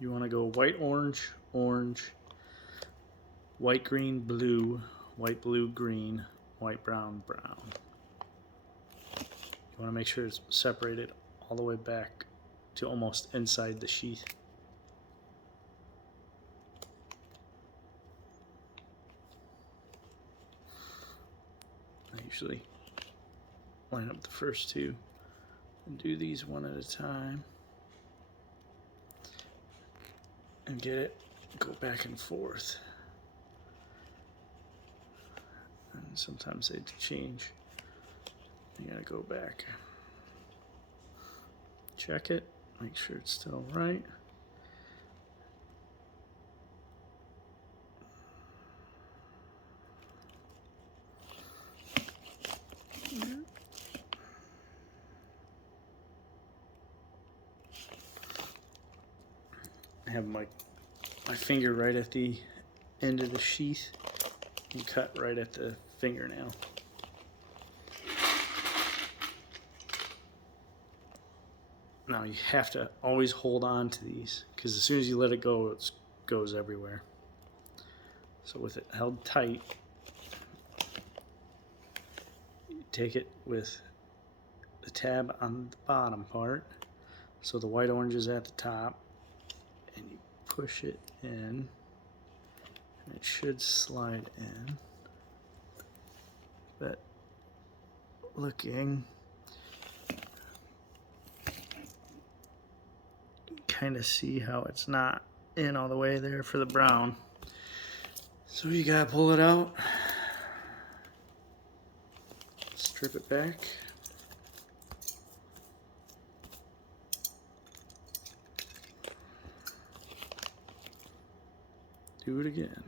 You want to go white, orange, orange, white, green, blue, white, blue, green, white, brown, brown. You want to make sure it's separated all the way back to almost inside the sheath. I usually line up the first two and do these one at a time and get it, go back and forth. And sometimes they change. You gotta go back, check it, make sure it's still right. I have my finger right at the end of the sheath and cut right at the fingernail. Now you have to always hold on to these because as soon as you let it go, it goes everywhere. So with it held tight, you take it with the tab on the bottom part, so the white orange is at the top, and you push it in, and it should slide in. But looking, kind of see how it's not in all the way there for the brown. So you gotta pull it out, strip it back. Do it again.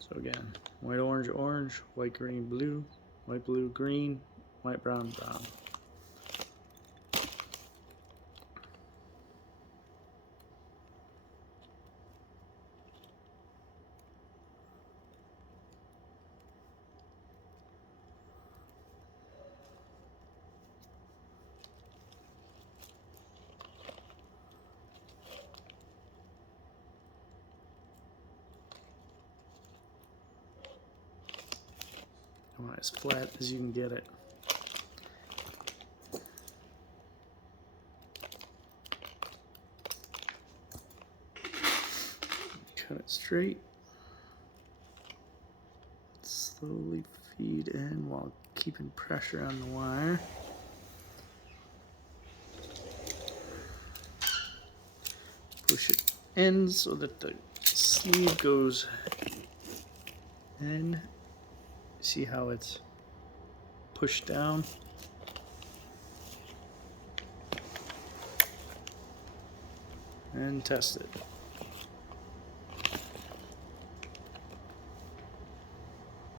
So again, white, orange, orange, white, green, blue, white, blue, green, white, brown, brown. I want it as flat as you can get it. Cut it straight. Slowly feed in while keeping pressure on the wire. Push it in so that the sleeve goes in. See how it's pushed down? And test it.